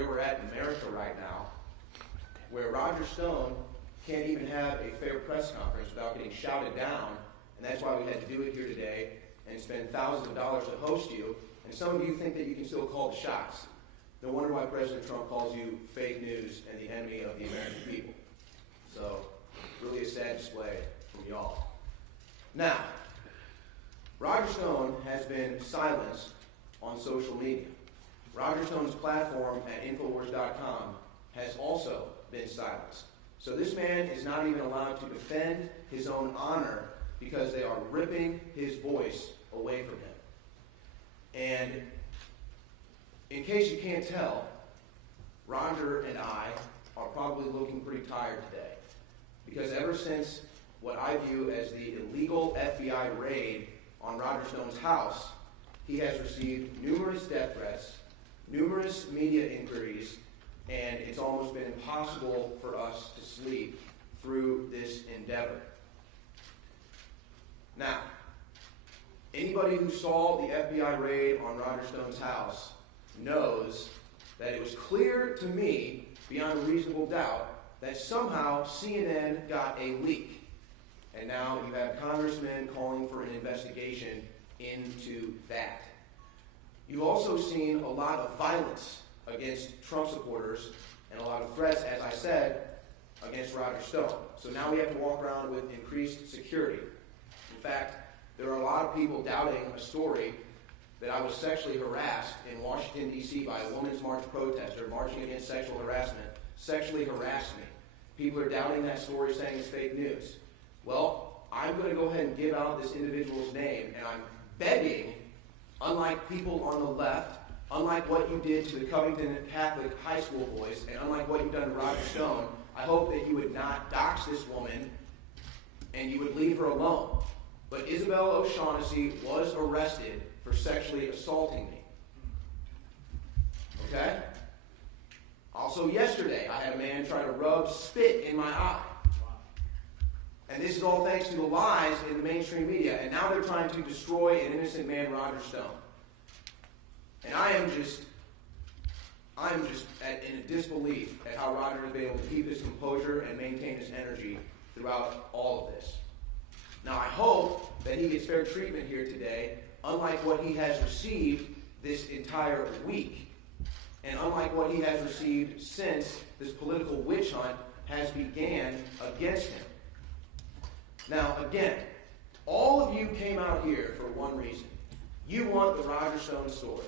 where we're at in America right now, where Roger Stone can't even have a fair press conference without getting shouted down, and that's why we had to do it here today and spend thousands of dollars to host you. And some of you think that you can still call the shots. No wonder why President Trump calls you fake news and the enemy of the American people. So, really a sad display from y'all. Now, Roger Stone has been silenced on social media. Roger Stone's platform at Infowars.com has also been silenced. So this man is not even allowed to defend his own honor because they are ripping his voice away from him. And in case you can't tell, Roger and I are probably looking pretty tired today. Because ever since what I view as the illegal FBI raid on Roger Stone's house, he has received numerous death threats, numerous media inquiries, and it's almost been impossible for us to sleep through this endeavor. Now, anybody who saw the FBI raid on Roger Stone's house knows that it was clear to me, beyond a reasonable doubt, that somehow CNN got a leak. And now you have congressmen calling for an investigation into that. You've also seen a lot of violence against Trump supporters and a lot of threats, as I said, against Roger Stone. So now we have to walk around with increased security. In fact, there are a lot of people doubting a story that I was sexually harassed in Washington, D.C. by a Women's March protester marching against sexual harassment, sexually harassed me. People are doubting that story, saying it's fake news. Well, I'm going to go ahead and give out this individual's name, and I'm begging, unlike people on the left, unlike what you did to the Covington Catholic high school boys, and unlike what you've done to Roger Stone, I hope that you would not dox this woman and you would leave her alone. But Isabel O'Shaughnessy was arrested for sexually assaulting me. Okay? Also yesterday, I had a man try to rub spit in my eye. And this is all thanks to the lies in the mainstream media. And now they're trying to destroy an innocent man, Roger Stone. And I am just in a disbelief at how Roger has been able to keep his composure and maintain his energy throughout all of this. Now, I hope that he gets fair treatment here today, unlike what he has received this entire week, and unlike what he has received since this political witch hunt has began against him. Now, again, all of you came out here for one reason. You want the Roger Stone story.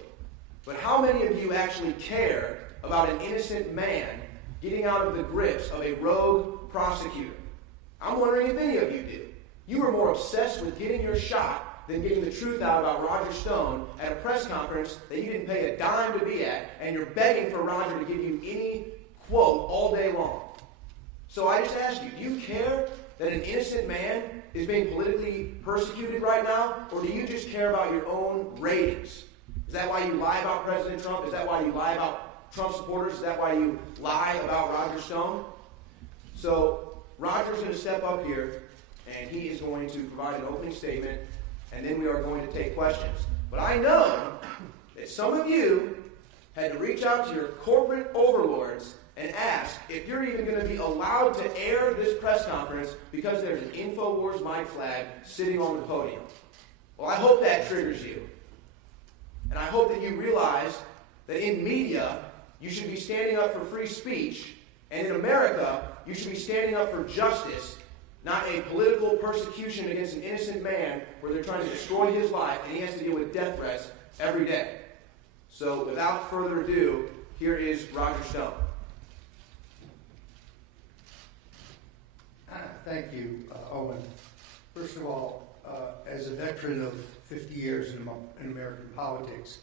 But how many of you actually care about an innocent man getting out of the grips of a rogue prosecutor? I'm wondering if any of you do. You were more obsessed with getting your shot than getting the truth out about Roger Stone at a press conference that you didn't pay a dime to be at, and you're begging for Roger to give you any quote all day long. So I just ask you, do you care that an innocent man is being politically persecuted right now, or do you just care about your own ratings? Is that why you lie about President Trump? Is that why you lie about Trump supporters? Is that why you lie about Roger Stone? So Roger's going to step up here, and he is going to provide an opening statement, and then we are going to take questions. But I know that some of you had to reach out to your corporate overlords and ask if you're even going to be allowed to air this press conference because there's an InfoWars mic flag sitting on the podium. Well, I hope that triggers you. And I hope that you realize that in media, you should be standing up for free speech, and in America, you should be standing up for justice, not a political persecution against an innocent man where they're trying to destroy his life, and he has to deal with death threats every day. So without further ado, here is Roger Stone. Thank you, Owen. First of all, as a veteran of 50 years in American politics,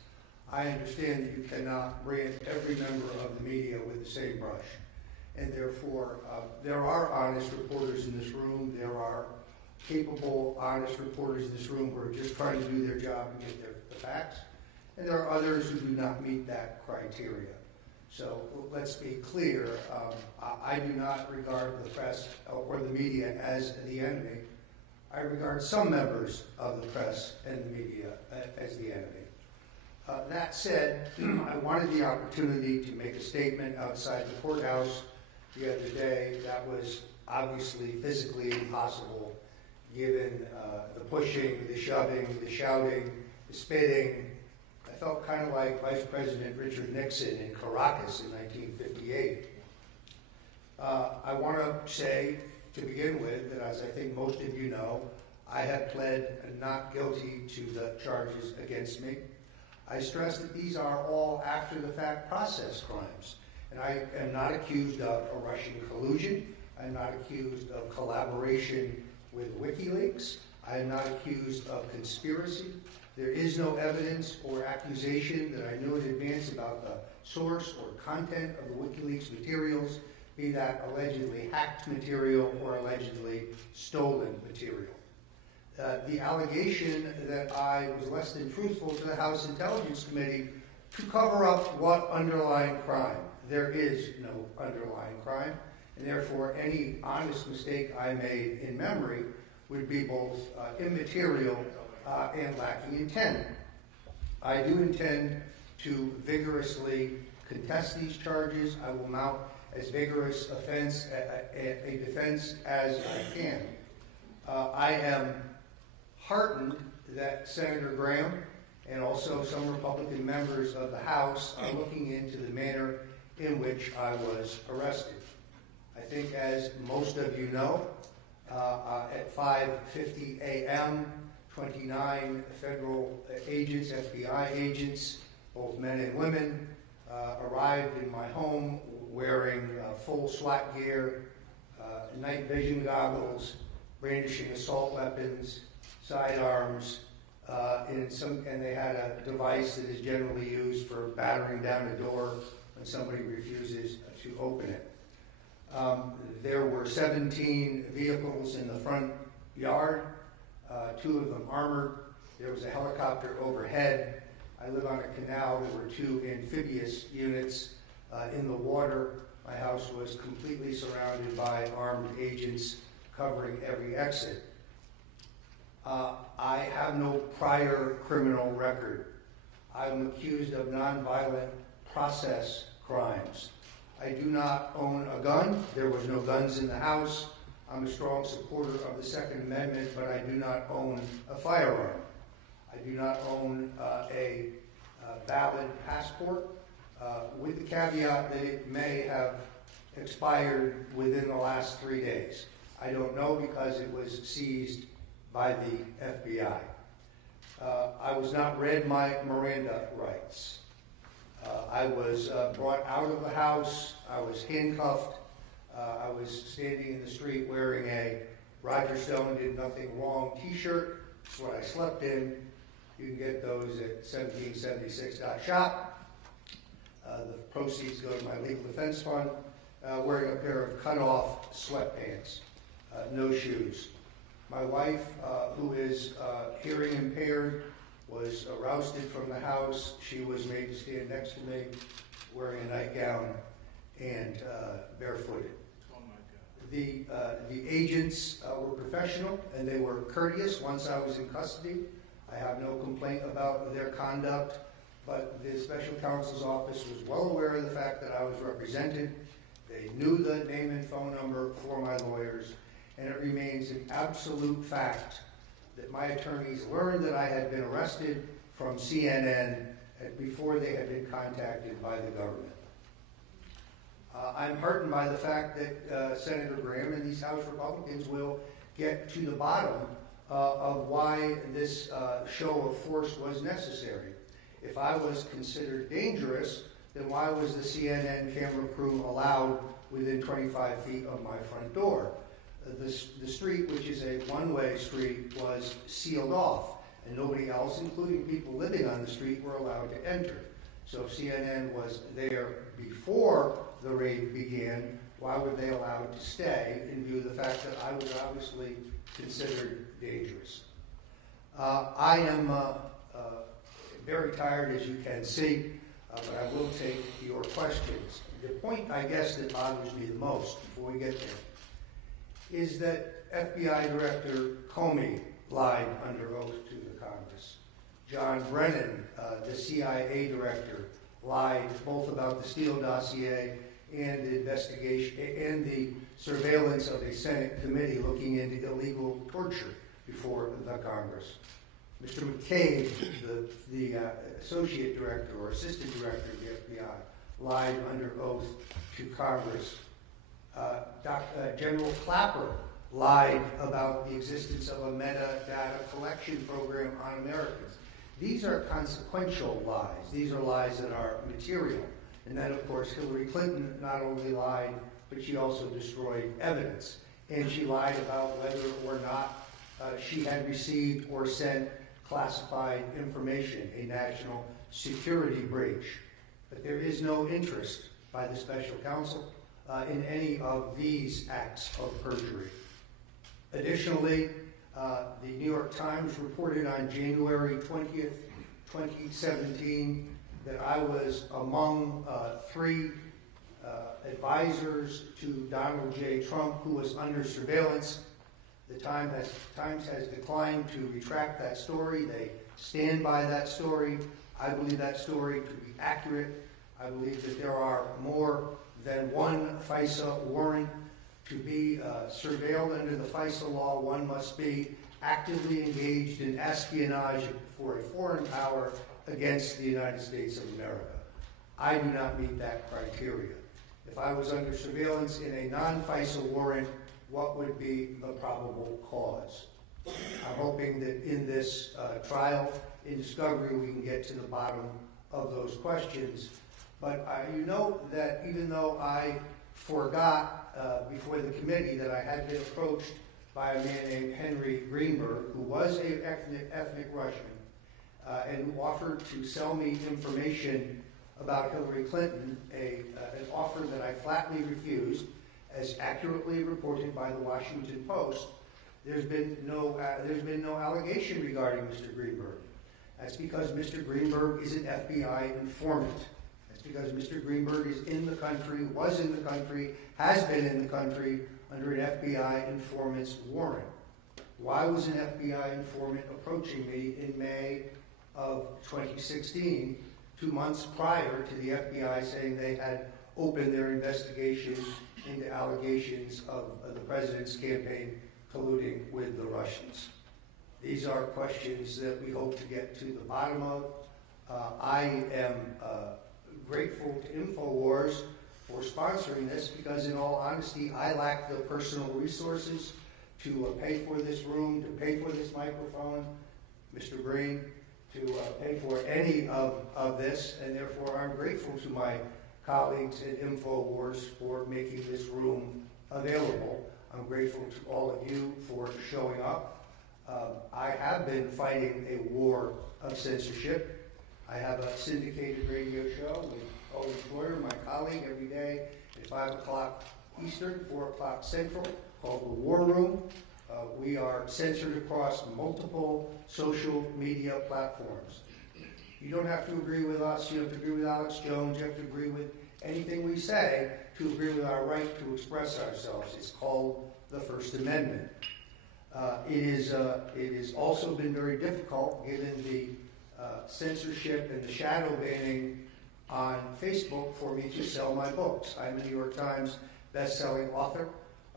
I understand that you cannot brand every member of the media with the same brush. And therefore, there are honest reporters in this room. There are capable, honest reporters in this room who are just trying to do their job and get the facts. And there are others who do not meet that criteria. So let's be clear. I do not regard the press or the media as the enemy. I regard some members of the press and the media as the enemy. That said, I wanted the opportunity to make a statement outside the courthouse the other day that was obviously physically impossible given the pushing, the shoving, the shouting, the spitting. I felt kind of like Vice President Richard Nixon in Caracas in 1958. I want to say, to begin with, that as I think most of you know, I have pled not guilty to the charges against me. I stress that these are all after-the-fact process crimes, and I am not accused of a Russian collusion. I'm not accused of collaboration with WikiLeaks. I am not accused of conspiracy. There is no evidence or accusation that I knew in advance about the source or content of the WikiLeaks materials, be that allegedly hacked material or allegedly stolen material. The allegation that I was less than truthful to the House Intelligence Committee to cover up what underlying crime. There is no underlying crime, and therefore any honest mistake I made in memory would be both immaterial and lacking intent. I do intend to vigorously contest these charges. I will mount as vigorous a defense as I can. I am heartened that Senator Graham and also some Republican members of the House are looking into the manner in which I was arrested. I think, as most of you know, at 5:50 a.m., 29 federal agents, FBI agents, both men and women, arrived in my home wearing full SWAT gear, night vision goggles, brandishing assault weapons, sidearms, and they had a device that is generally used for battering down a door when somebody refuses to open it. There were 17 vehicles in the front yard, 2 of them armored. There was a helicopter overhead. I live on a canal. There were 2 amphibious units in the water. My house was completely surrounded by armed agents covering every exit. I have no prior criminal record. I'm accused of nonviolent process crimes. I do not own a gun. There was no guns in the house. I'm a strong supporter of the Second Amendment, but I do not own a firearm. I do not own a valid passport, with the caveat that it may have expired within the last 3 days. I don't know because it was seized by the FBI. I was not read my Miranda rights. I was brought out of the house. I was handcuffed. I was standing in the street wearing a Roger Stone Did Nothing Wrong t-shirt. That's what I slept in. You can get those at 1776.shop. The proceeds go to my legal defense fund. Wearing a pair of cut-off sweatpants, no shoes. My wife, who is hearing impaired, was rousted from the house. She was made to stand next to me, wearing a nightgown and barefooted. Oh my God. The agents were professional and they were courteous once I was in custody. I have no complaint about their conduct, but the special counsel's office was well aware of the fact that I was represented. They knew the name and phone number for my lawyers, and it remains an absolute fact that my attorneys learned that I had been arrested from CNN before they had been contacted by the government. I'm heartened by the fact that Senator Graham and these House Republicans will get to the bottom of why this show of force was necessary. If I was considered dangerous, then why was the CNN camera crew allowed within 25 feet of my front door? The street, which is a one-way street, was sealed off, and nobody else, including people living on the street, were allowed to enter. So if CNN was there before the raid began, why were they allowed to stay in view of the fact that I was obviously considered dangerous? I am very tired, as you can see, but I will take your questions. The point, I guess, that bothers me the most before we get there is that FBI Director Comey lied under oath to the Congress. John Brennan, the CIA director, lied both about the Steele dossier and the investigation and the surveillance of a Senate committee looking into illegal torture before the Congress. Mr. McCabe, the associate director or assistant director of the FBI, lied under oath to Congress. General Clapper lied about the existence of a metadata collection program on Americans. These are consequential lies. These are lies that are material. And then, of course, Hillary Clinton not only lied, but she also destroyed evidence. And she lied about whether or not she had received or sent classified information, a national security breach. But there is no interest by the special counsel in any of these acts of perjury. Additionally, the New York Times reported on January 20th, 2017, that I was among three advisors to Donald J. Trump who was under surveillance. The Times has declined to retract that story. They stand by that story. I believe that story to be accurate. I believe that there are more than one FISA warrant. To be surveilled under the FISA law, one must be actively engaged in espionage for a foreign power against the United States of America. I do not meet that criteria. If I was under surveillance in a non-FISA warrant, what would be the probable cause? I'm hoping that in this trial, in discovery, we can get to the bottom of those questions. But you know that even though I forgot before the committee that I had been approached by a man named Henry Greenberg, who was an ethnic Russian, and who offered to sell me information about Hillary Clinton, an offer that I flatly refused, as accurately reported by the Washington Post. There's been no allegation regarding Mr. Greenberg. That's because Mr. Greenberg is an FBI informant. That's because Mr. Greenberg is in the country, was in the country, has been in the country under an FBI informant's warrant. Why was an FBI informant approaching me in May of 2016, 2 months prior to the FBI saying they had opened their investigation into allegations of the president's campaign colluding with the Russians? These are questions that we hope to get to the bottom of. I am grateful to InfoWars for sponsoring this because, in all honesty, I lack the personal resources to pay for this room, to pay for this microphone, Mr. Green, to pay for any of this, and therefore I'm grateful to my colleagues at InfoWars for making this room available. I'm grateful to all of you for showing up. I have been fighting a war of censorship. I have a syndicated radio show with Owen Schroyer, my colleague, every day at 5 o'clock Eastern, 4 o'clock Central, called The War Room. We are censored across multiple social media platforms. You don't have to agree with us. You have to agree with Alex Jones. You have to agree with anything we say to agree with our right to express ourselves. It's called the First Amendment. It has also been very difficult, given the censorship and the shadow banning on Facebook, for me to sell my books. I'm a New York Times best-selling author.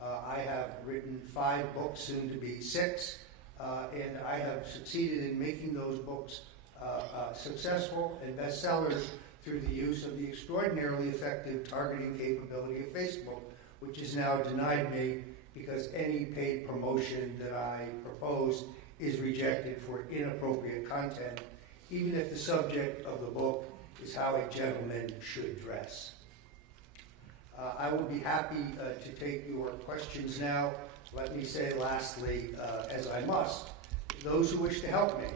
I have written 5 books, soon to be 6, and I have succeeded in making those books successful and bestsellers through the use of the extraordinarily effective targeting capability of Facebook, which is now denied me because any paid promotion that I propose is rejected for inappropriate content, even if the subject of the book is how a gentleman should dress. I will be happy to take your questions now. Let me say lastly, as I must, those who wish to help me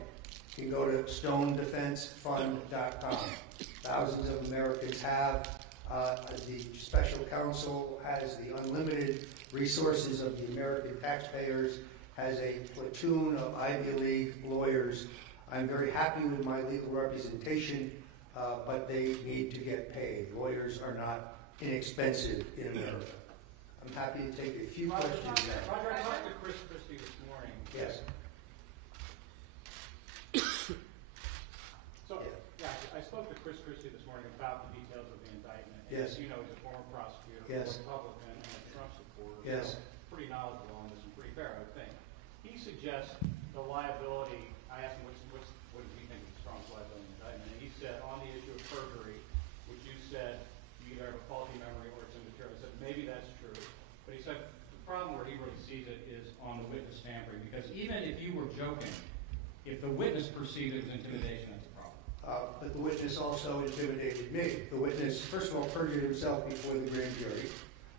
can go to stonedefensefund.com. Thousands of Americans have. The special counsel has the unlimited resources of the American taxpayers, has a platoon of Ivy League lawyers. I'm very happy with my legal representation, but they need to get paid. Lawyers are not inexpensive in America. I'm happy to take a few questions now. Roger, I talked to Chris Christie this morning. Yes. spoke to Chris Christie this morning about the details of the indictment. And Yes. as you know, he's a former prosecutor, Yes. a Republican, and a Trump supporter. Yes. So pretty knowledgeable on this and pretty fair, I would think. He suggests the liability. I asked him what does he think is the strongest liability in the indictment, and he said on the issue of perjury, which you said you either have a faulty memory or it's immaterial. I said maybe that's true, but he said the problem where he really sees it is on the witness tampering, because even if you were joking, if the witness perceives it as intimidation, that's a problem. But the witness also intimidated me. The witness, first of all, perjured himself before the grand jury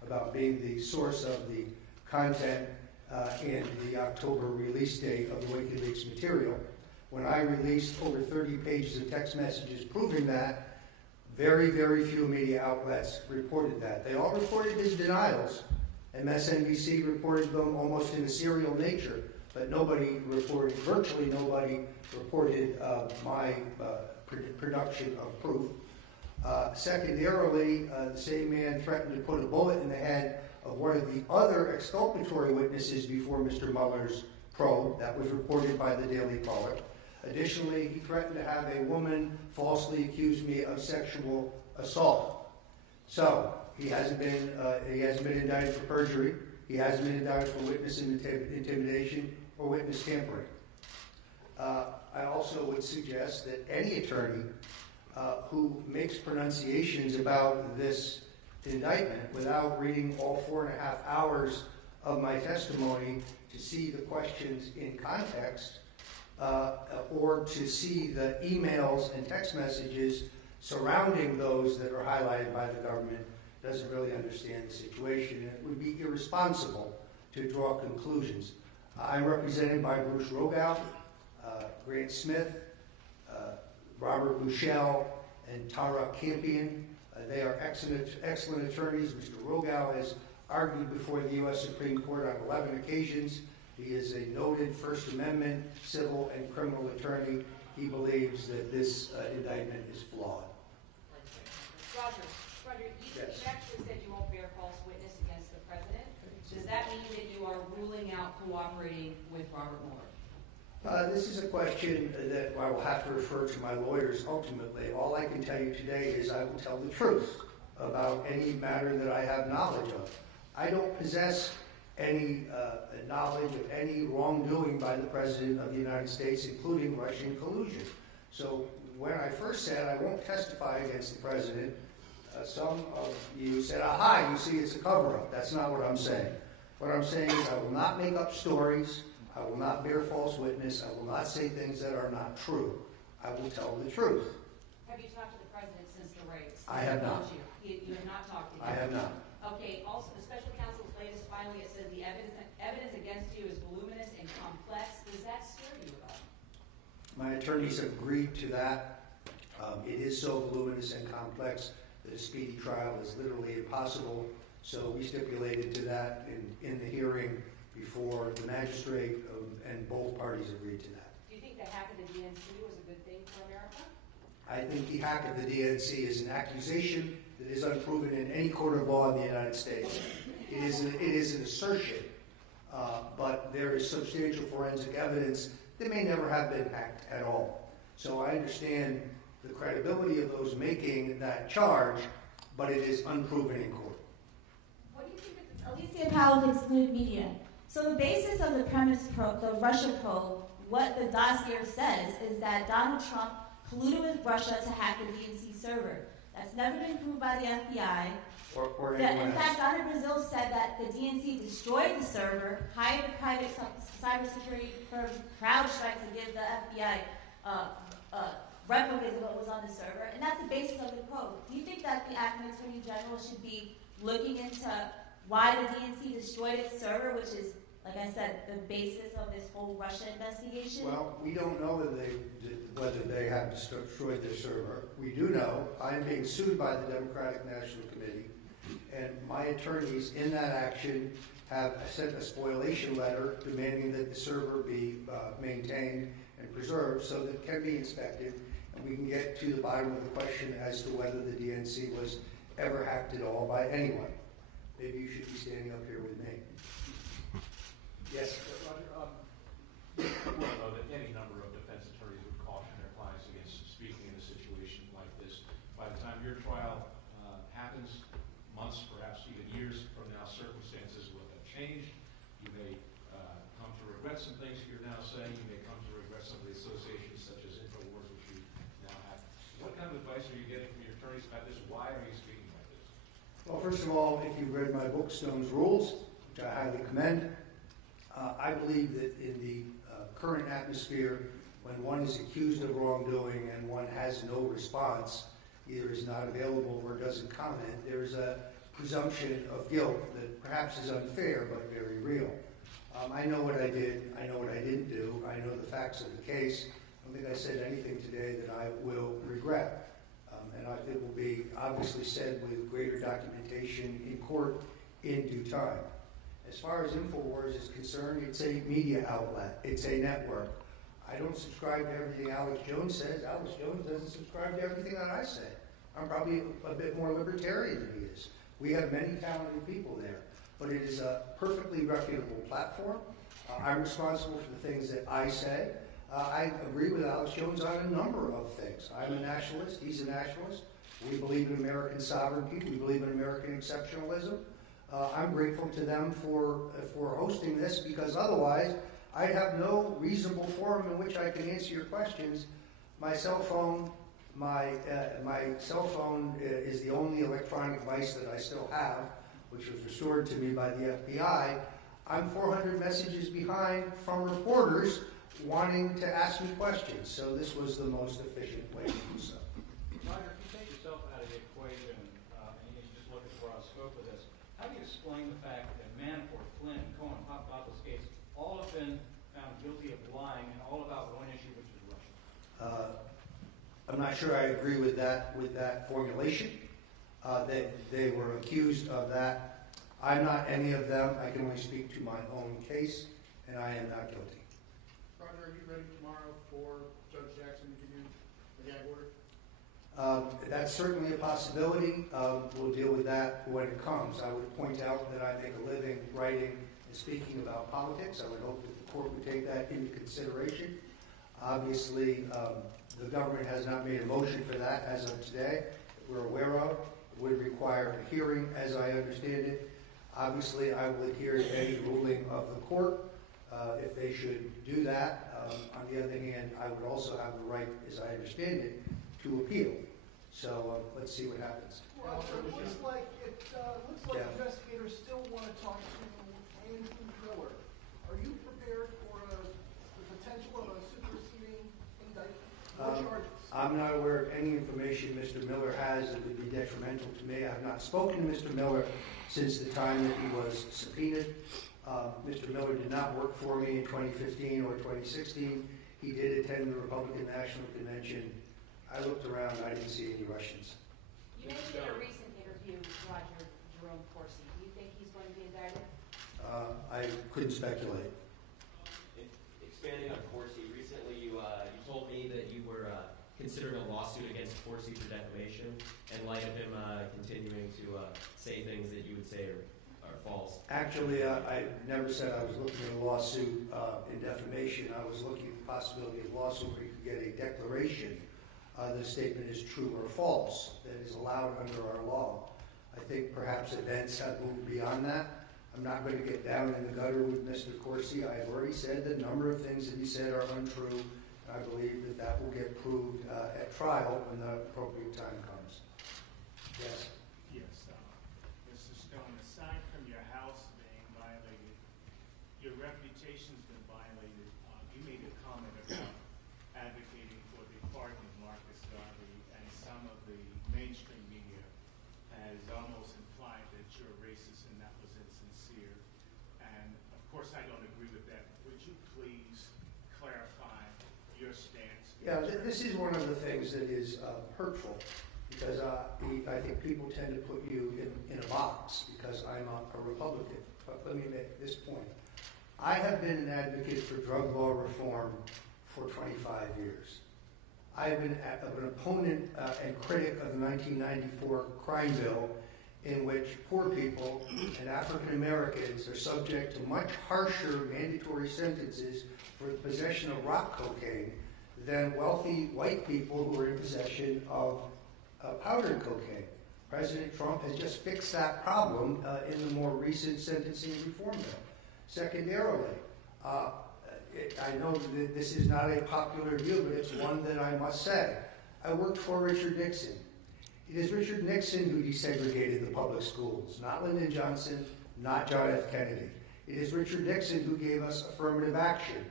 about being the source of the content and the October release date of the WikiLeaks material. When I released over 30 pages of text messages proving that, very, very few media outlets reported that. They all reported his denials. MSNBC reported them almost in a serial nature, but nobody reported, virtually nobody reported my production of proof. Secondarily, the same man threatened to put a bullet in the head of one of the other exculpatory witnesses before Mr. Mueller's probe. That was reported by the Daily Caller. Additionally, he threatened to have a woman falsely accuse me of sexual assault. So he hasn't been indicted for perjury. He hasn't been indicted for witness intimidation or witness tampering. I also would suggest that any attorney who makes pronunciations about this indictment without reading all 4.5 hours of my testimony to see the questions in context or to see the emails and text messages surrounding those that are highlighted by the government doesn't really understand the situation, and it would be irresponsible to draw conclusions. I'm represented by Bruce Rogow, Grant Smith, Robert Bushell, and Tara Campion. They are excellent attorneys. Mr. Rogow has argued before the U.S. Supreme Court on 11 occasions. He is a noted First Amendment civil and criminal attorney. He believes that this indictment is flawed. Roger, you Yes. actually said you won't bear false witness against the president. Does that mean that you are ruling out cooperating with Robert Mueller? This is a question that I will have to refer to my lawyers ultimately. All I can tell you today is I will tell the truth about any matter that I have knowledge of. I don't possess any knowledge of any wrongdoing by the President of the United States, including Russian collusion. So when I first said I won't testify against the President, some of you said, aha, you see, it's a cover-up. That's not what I'm saying. What I'm saying is I will not make up stories. I will not bear false witness. I will not say things that are not true. I will tell the truth. Have you talked to the president since the race? I have not. You have not talked to him? I have not. Okay, also, the special counsel's latest filing, it says the evidence against you is voluminous and complex. Does that scare you at all? My attorneys have agreed to that. It is so voluminous and complex that a speedy trial is literally impossible. So we stipulated to that in the hearing before the magistrate, and both parties agreed to that. Do you think the hack of the DNC was a good thing for America? I think the hack of the DNC is an accusation that is unproven in any court of law in the United States. It is an assertion, but there is substantial forensic evidence that may never have been hacked at all. So I understand the credibility of those making that charge, but it is unproven in court. What do you think of Alicia Powell of excluded media? So the basis of the premise probe, the Russia probe, what the dossier says is that Donald Trump colluded with Russia to hack the DNC server. That's never been proved by the FBI. Or anyone In else. fact, Donna Brazil said that the DNC destroyed the server, hired a private cybersecurity firm, CrowdStrike, to give the FBI replicas of what was on the server, and that's the basis of the probe. Do you think that the acting attorney general should be looking into why the DNC destroyed its server, which is, like I said, the basis of this whole Russia investigation? Well, we don't know whether they have destroyed their server. We do know I am being sued by the Democratic National Committee, and my attorneys in that action have sent a spoliation letter demanding that the server be maintained and preserved so that it can be inspected, and we can get to the bottom of the question as to whether the DNC was ever hacked at all by anyone. Maybe you should be standing up here with me. Yes? Roger, you well know that any number of defense attorneys would caution their clients against speaking in a situation like by the time your trial happens, months, perhaps even years from now, circumstances will have changed. You may come to regret some things you're now saying. You may come to regret some of the associations such as InfoWars, which you now have. What kind of advice are you getting from your attorneys about this? Why are you speaking like this? Well, first of all, if you've read my book, Stone's Rules, which I highly commend, I believe that in the current atmosphere, when one is accused of wrongdoing and one has no response, either is not available or doesn't comment, there's a presumption of guilt that perhaps is unfair but very real. I know what I did. I know what I didn't do. I know the facts of the case. I don't think I said anything today that I will regret. It will be obviously said with greater documentation in court in due time. As far as InfoWars is concerned, it's a media outlet. It's a network. I don't subscribe to everything Alex Jones says. Alex Jones doesn't subscribe to everything that I say. I'm probably a bit more libertarian than he is. We have many talented people there, but it is a perfectly reputable platform. I'm responsible for the things that I say. I agree with Alex Jones on a number of things. I'm a nationalist. He's a nationalist. We believe in American sovereignty. We believe in American exceptionalism. I'm grateful to them for hosting this, because otherwise I'd have no reasonable forum in which I can answer your questions. My cell phone is the only electronic device that I still have, which was restored to me by the FBI. I'm 400 messages behind from reporters wanting to ask me questions, so this was the most efficient way to do so. Roger, if you take yourself out of the equation and you just look at the broad scope of this, how do you explain the fact that Manafort, Flynn, Cohen, Papadopoulos case all have been found guilty of lying and all about one issue, which is Russia? I'm not sure I agree with that formulation. They were accused of that. I'm not any of them. I can only speak to my own case, and I am not guilty. Roger, are you ready tomorrow for Judge Jackson to give you the gag order? That's certainly a possibility. We'll deal with that when it comes. I would point out that I make a living writing and speaking about politics. I would hope that the court would take that into consideration. Obviously, the government has not made a motion for that as of today that we're aware of. It would require a hearing, as I understand it. Obviously, I will adhere to any ruling of the court if they should do that. On the other hand, I would also have the right, as I understand it, to appeal. So let's see what happens. Well, it looks like investigators still want to talk to Andrew Miller. Are you prepared for the potential of a superseding indictment? What charges? I'm not aware of any information Mr. Miller has that would be detrimental to me. I have not spoken to Mr. Miller since the time that he was subpoenaed. Mr. Miller did not work for me in 2015 or 2016. He did attend the Republican National Convention. I looked around. I didn't see any Russians. You mentioned in a recent interview Roger Jerome Corsi. Do you think he's going to be indicted? I couldn't speculate. Expanding on Corsi, recently you told me that you were considering a lawsuit against Corsi for defamation in light of him continuing to say things that you would say are false. Actually, I never said I was looking at a lawsuit in defamation. I was looking at the possibility of a lawsuit where you could get a declaration the statement is true or false that is allowed under our law. I think perhaps events have moved beyond that. I'm not going to get down in the gutter with Mr. Corsi. I have already said that a number of things that he said are untrue. I believe that will get proved at trial when the appropriate time comes. Yes? Yes. Mr. Stone, aside from your house being violated, your reputation's been violated. You made a comment about advocating for the pardon of Marcus Garvey, and some of the mainstream media has almost implied that you're racist and that was insincere. And of course I don't agree with that. Would you please clarify your stance? Yeah, this is one of the things that is hurtful, because I think people tend to put you in a box because I'm a Republican. But let me make this point. I have been an advocate for drug law reform for 25 years. I've been an opponent and critic of the 1994 crime bill, in which poor people and African Americans are subject to much harsher mandatory sentences for the possession of rock cocaine than wealthy white people who are in possession of powdered cocaine. President Trump has just fixed that problem in the more recent sentencing reform bill. Secondarily, I know that this is not a popular view, but it's one that I must say. I worked for Richard Nixon. It is Richard Nixon who desegregated the public schools, not Lyndon Johnson, not John F. Kennedy. It is Richard Nixon who gave us affirmative action.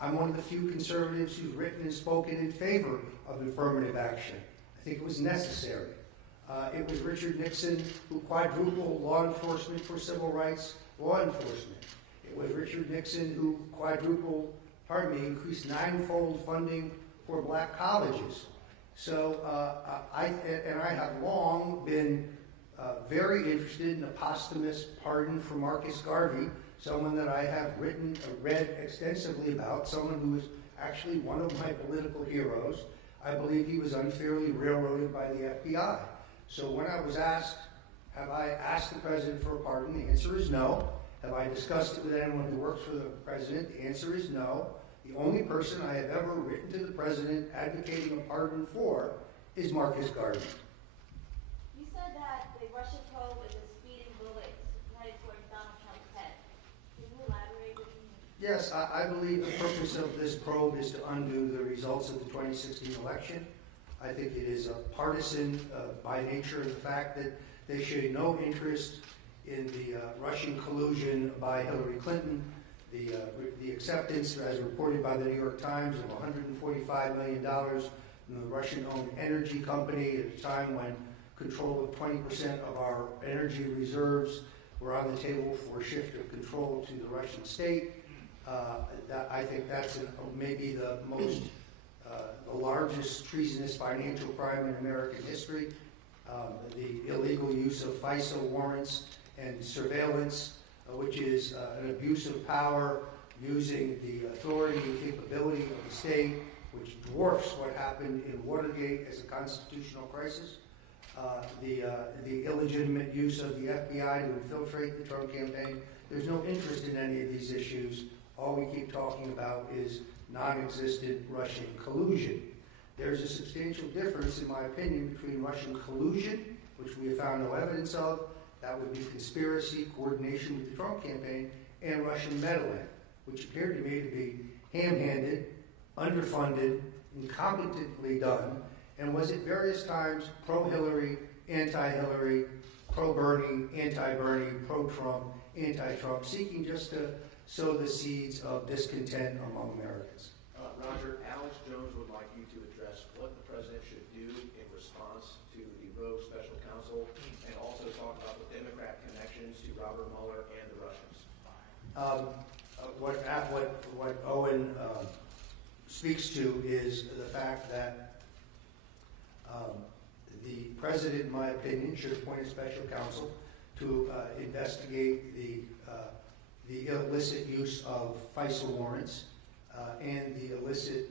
I'm one of the few conservatives who's written and spoken in favor of affirmative action. I think it was necessary. It was Richard Nixon who quadrupled law enforcement for civil rights law enforcement. It was Richard Nixon who increased ninefold funding for black colleges. So I have long been very interested in a posthumous pardon for Marcus Garvey, someone that I have read extensively about, someone who is actually one of my political heroes. I believe he was unfairly railroaded by the FBI. So when I was asked, have I asked the president for a pardon, the answer is no. Have I discussed it with anyone who works for the president? The answer is no. The only person I have ever written to the president advocating a pardon for is Marcus Garvey. You said that the Russia probe is a speeding bullet headed towards Donald Trump's head. Can you elaborate what you mean? Yes, I believe the purpose of this probe is to undo the results of the 2016 election. I think it is partisan by nature of the fact that they showed no interest in the Russian collusion by Hillary Clinton, the acceptance, as reported by the New York Times, of $145 million from the Russian-owned energy company at a time when control of 20% of our energy reserves were on the table for a shift of control to the Russian state. I think that's maybe the largest treasonous financial crime in American history. The illegal use of FISA warrants and surveillance, which is an abuse of power using the authority and capability of the state, which dwarfs what happened in Watergate as a constitutional crisis. The illegitimate use of the FBI to infiltrate the Trump campaign. There's no interest in any of these issues. All we keep talking about is non-existent Russian collusion. There's a substantial difference, in my opinion, between Russian collusion, which we have found no evidence of, that would be conspiracy, coordination with the Trump campaign, and Russian meddling, which appeared to me to be ham-handed, underfunded, incompetently done, and was at various times pro-Hillary, anti-Hillary, pro-Bernie, anti-Bernie, pro-Trump, anti-Trump, seeking just to sow the seeds of discontent among Americans. Roger, Alex Jones would like you to address what the president should do in response to the rogue special counsel, and also talk about the Democrat connections to Robert Mueller and the Russians. What Owen speaks to is the fact that the president, in my opinion, should appoint a special counsel to investigate the illicit use of FISA warrants and the illicit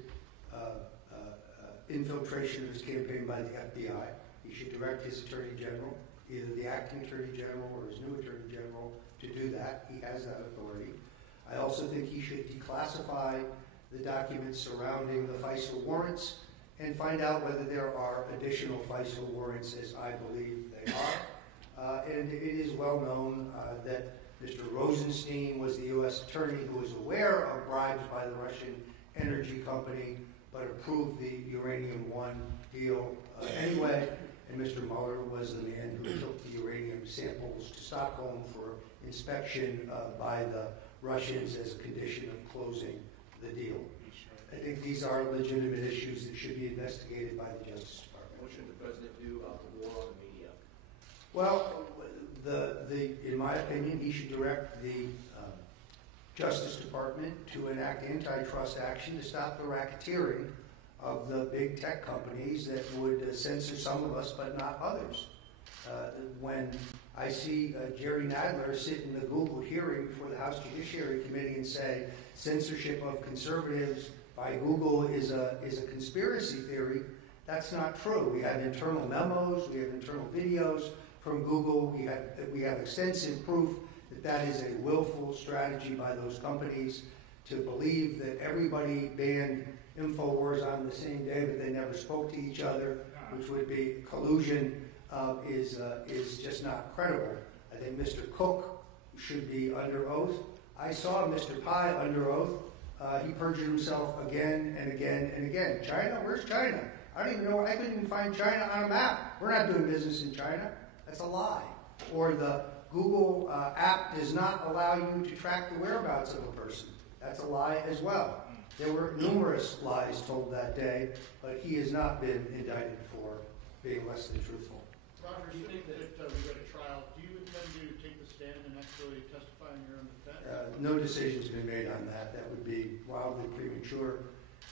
infiltration of his campaign by the FBI. He should direct his Attorney General, either the acting Attorney General or his new Attorney General, to do that. He has that authority. I also think he should declassify the documents surrounding the FISA warrants and find out whether there are additional FISA warrants, as I believe they are. And it is well known that Mr. Rosenstein was the U.S. attorney who was aware of bribes by the Russian energy company, but approved the Uranium One deal anyway. And Mr. Mueller was the man who took the uranium samples to Stockholm for inspection by the Russians as a condition of closing the deal. I think these are legitimate issues that should be investigated by the Justice Department. What should the president do about the war on the media? Well, in my opinion, he should direct the Justice Department to enact antitrust action to stop the racketeering of the big tech companies that would censor some of us but not others. When I see Jerry Nadler sit in the Google hearing before the House Judiciary Committee and say censorship of conservatives by Google is a conspiracy theory, that's not true. We have internal memos, we have internal videos from Google. We have extensive proof that that is a willful strategy by those companies to believe that everybody banned InfoWars on the same day, but they never spoke to each other. which would be collusion, is just not credible. I think Mr. Cook should be under oath. I saw Mr. Pai under oath. He perjured himself again and again and again. China? Where's China? I don't even know. I couldn't even find China on a map. We're not doing business in China. That's a lie. Or the Google app does not allow you to track the whereabouts of a person. That's a lie as well. There were numerous lies told that day, but he has not been indicted for being less than truthful. Roger, Do you think that we go to trial, do you intend to take the stand and actually testify in your own defense? No decision's been made on that. That would be wildly premature.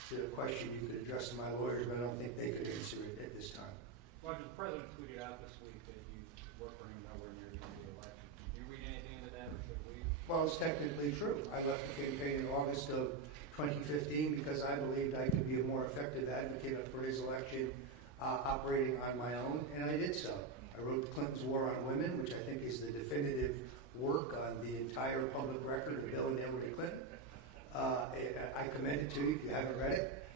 To a question you could address to my lawyers, but I don't think they could answer it at this time. Roger, the president tweeted out this week that you work for him nowhere near the end of the election. Do you read anything into that, or should we? Well, it's technically true. I left the campaign in August of 2015 because I believed I could be a more effective advocate for his election operating on my own, and I did so. I wrote Clinton's War on Women, which I think is the definitive work on the entire public record of Bill and Hillary Clinton. I commend it to you if you haven't read it.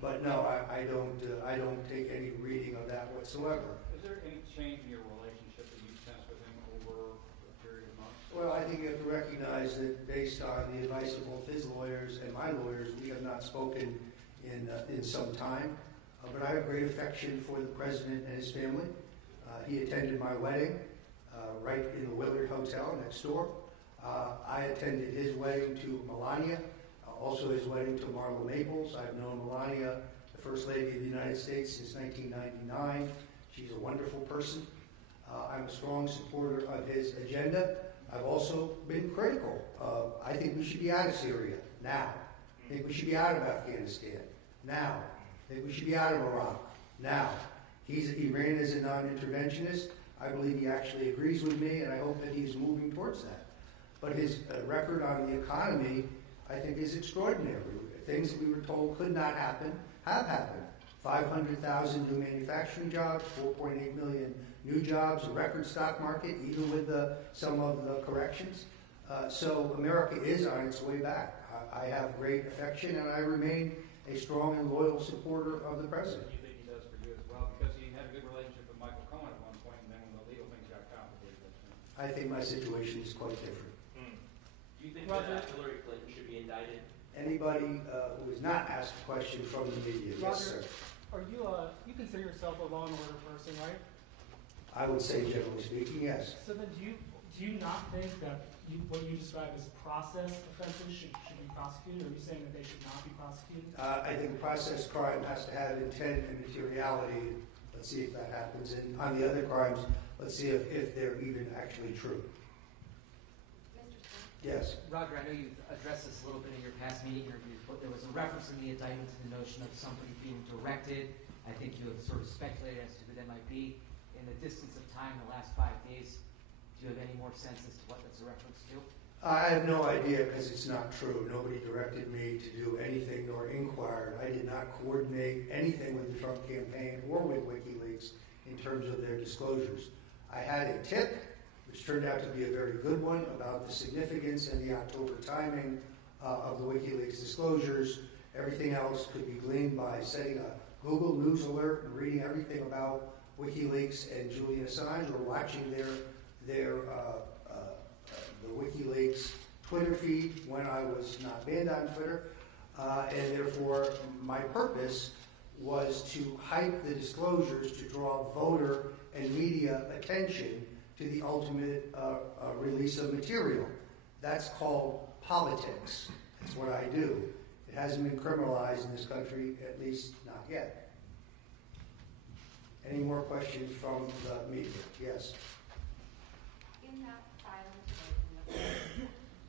But no, I don't take any reading of that whatsoever. Is there any change in your relationship that you sense with him over a period of months? Well, I think you have to recognize that based on the advice of both his lawyers and my lawyers, we have not spoken in some time. But I have great affection for the president and his family. He attended my wedding right in the Willard Hotel next door. I attended his wedding to Melania, also his wedding to Marla Maples. I've known Melania, the First Lady of the United States, since 1999. She's a wonderful person. I'm a strong supporter of his agenda. I've also been critical. I think we should be out of Syria now. I think we should be out of Afghanistan now. I think we should be out of Iraq now. He ran as a non-interventionist. I believe he actually agrees with me, and I hope that he's moving towards that. But his record on the economy, I think, is extraordinary. Things that we were told could not happen have happened. 500,000 new manufacturing jobs, 4.8 million new jobs, a record stock market, even with some of the corrections. So America is on its way back. I have great affection, and I remain a strong and loyal supporter of the president. Do you think he does for you as well? Because he had a good relationship with Michael Cohen at one point, and then when the legal things got complicated, that's when... I think my situation is quite different. Do you think that Hillary Clinton should be indicted? Anybody who is not asked a question from the media, yes, sir. Are you consider yourself a law and order person, right? I would say, generally speaking, yes. So then, do you not think that what you describe as process offenses should be prosecuted? Or are you saying that they should not be prosecuted? I think process crime has to have intent and materiality. Let's see if that happens. And on the other crimes, let's see if they're even actually true. Yes. Roger, I know you've addressed this a little bit in your past media interviews, but there was a reference in the indictment to the notion of somebody being directed. I think you have sort of speculated as to who that might be. In the distance of time, the last 5 days, do you have any more sense as to what that's a reference to? I have no idea because it's not true. Nobody directed me to do anything nor inquired. I did not coordinate anything with the Trump campaign or with WikiLeaks in terms of their disclosures. I had a tip, which turned out to be a very good one, about the significance and the October timing of the WikiLeaks disclosures. Everything else could be gleaned by setting a Google News alert and reading everything about WikiLeaks and Julian Assange, or watching the WikiLeaks Twitter feed when I was not banned on Twitter. And therefore, my purpose was to hype the disclosures to draw voter and media attention to the ultimate release of material. That's called politics. That's what I do. It hasn't been criminalized in this country, at least not yet. Any more questions from the media? Yes. In that filing today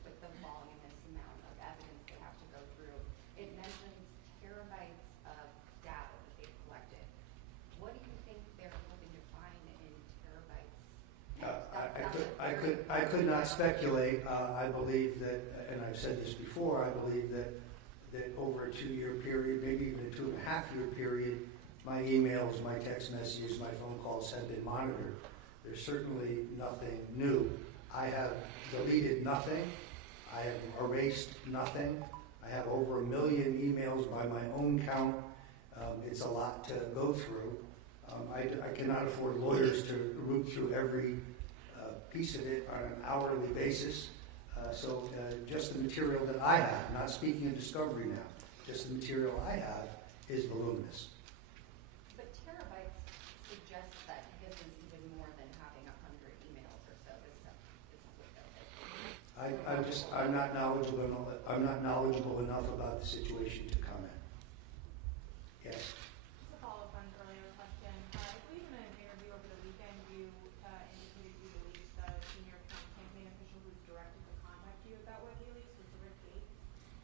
with the voluminous amount of evidence they have to go through, it mentions terabytes of data that they've collected. What do you think they're hoping to find in terabytes? I could not speculate. I believe that, and I've said this before, I believe that over a 2-year period, maybe even a 2.5-year period, my emails, my text messages, my phone calls have been monitored. There's certainly nothing new. I have deleted nothing. I have erased nothing. I have over 1 million emails by my own count. It's a lot to go through. I cannot afford lawyers to root through every piece of it on an hourly basis. So just the material that I have, not speaking of discovery now, just the material I have is voluminous. But terabytes suggest that this is even more than having 100 emails or so. This is what I'm not knowledgeable enough about the situation to comment. Yes. Just a follow-up on an earlier question. I believe in an interview over the weekend, you indicated you believe the senior campaign official who's directed to contact you about WikiLeaks was Rick Gates.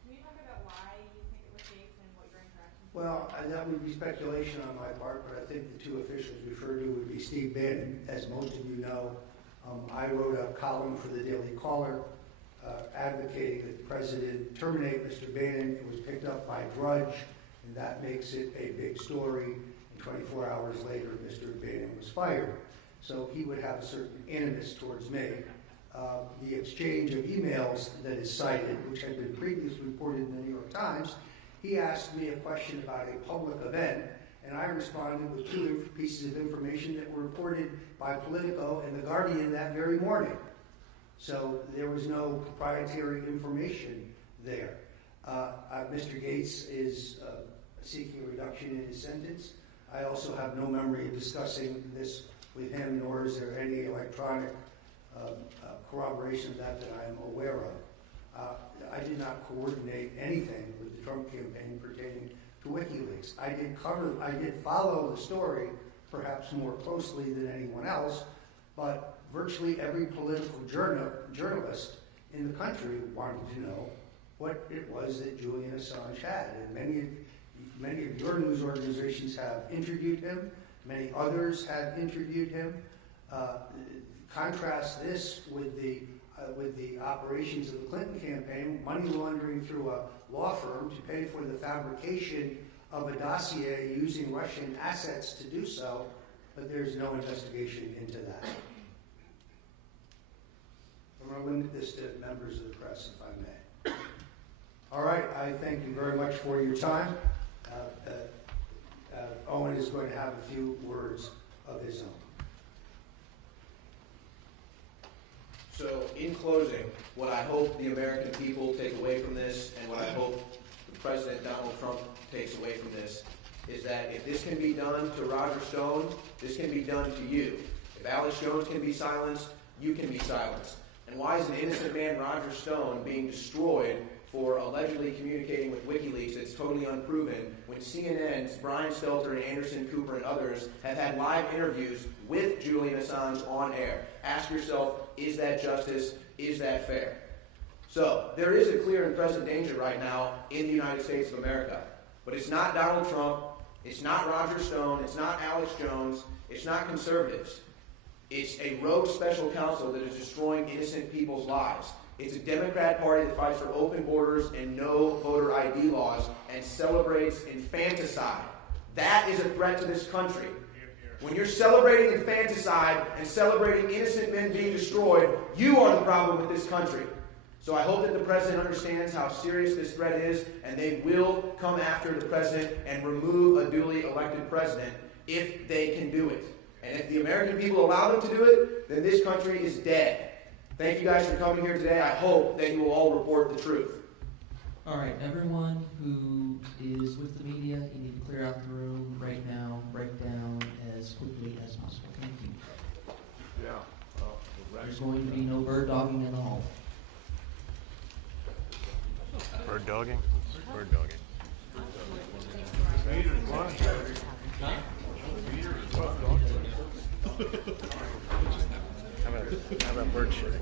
Can you talk about why you think it was Gates and what your interactions were? Well, that would be speculation on my part, but I think the two officials referred to would be Steve Bannon. As most of you know, I wrote a column for the Daily Caller advocating that the president terminate Mr. Bannon. It was picked up by Drudge, and that makes it a big story. And 24 hours later, Mr. Bannon was fired. So he would have a certain animus towards me. The exchange of emails that is cited, which had been previously reported in the New York Times, he asked me a question about a public event, and I responded with two pieces of information that were reported by Politico and The Guardian that very morning. So there was no proprietary information there. Mr. Gates is seeking a reduction in his sentence. I also have no memory of discussing this with him, nor is there any electronic corroboration of that I am aware of. I did not coordinate anything with the Trump campaign pertaining to WikiLeaks. I did follow the story perhaps more closely than anyone else, but virtually every political journalist in the country wanted to know what it was that Julian Assange had. And many of your news organizations have interviewed him. Many others have interviewed him. Contrast this with the operations of the Clinton campaign, money laundering through a law firm to pay for the fabrication of a dossier using Russian assets to do so, but there's no investigation into that. I'm going to limit this to members of the press, if I may. All right, I thank you very much for your time. Owen is going to have a few words of his own. So, in closing, what I hope the American people take away from this, and what I hope the President Donald Trump takes away from this, is that if this can be done to Roger Stone, this can be done to you. If Alex Jones can be silenced, you can be silenced. And why is an innocent man, Roger Stone, being destroyed for allegedly communicating with WikiLeaks that's totally unproven, when CNN's Brian Stelter and Anderson Cooper and others have had live interviews with Julian Assange on air? Ask yourself, is that justice? Is that fair? So, there is a clear and present danger right now in the United States of America. But it's not Donald Trump, it's not Roger Stone, it's not Alex Jones, it's not conservatives. It's a rogue special counsel that is destroying innocent people's lives. It's a Democrat Party that fights for open borders and no voter ID laws and celebrates infanticide. That is a threat to this country. When you're celebrating infanticide and celebrating innocent men being destroyed, you are the problem with this country. So I hope that the President understands how serious this threat is, and they will come after the President and remove a duly elected President if they can do it. And if the American people allow them to do it, then this country is dead. Thank you guys for coming here today. I hope that you will all report the truth. All right, everyone who is with the media, you need to clear out the room right now, break down as quickly as possible. Thank you. Yeah. There's going to be no bird dogging in the hall. Bird dogging? Bird dogging. How about bird shit?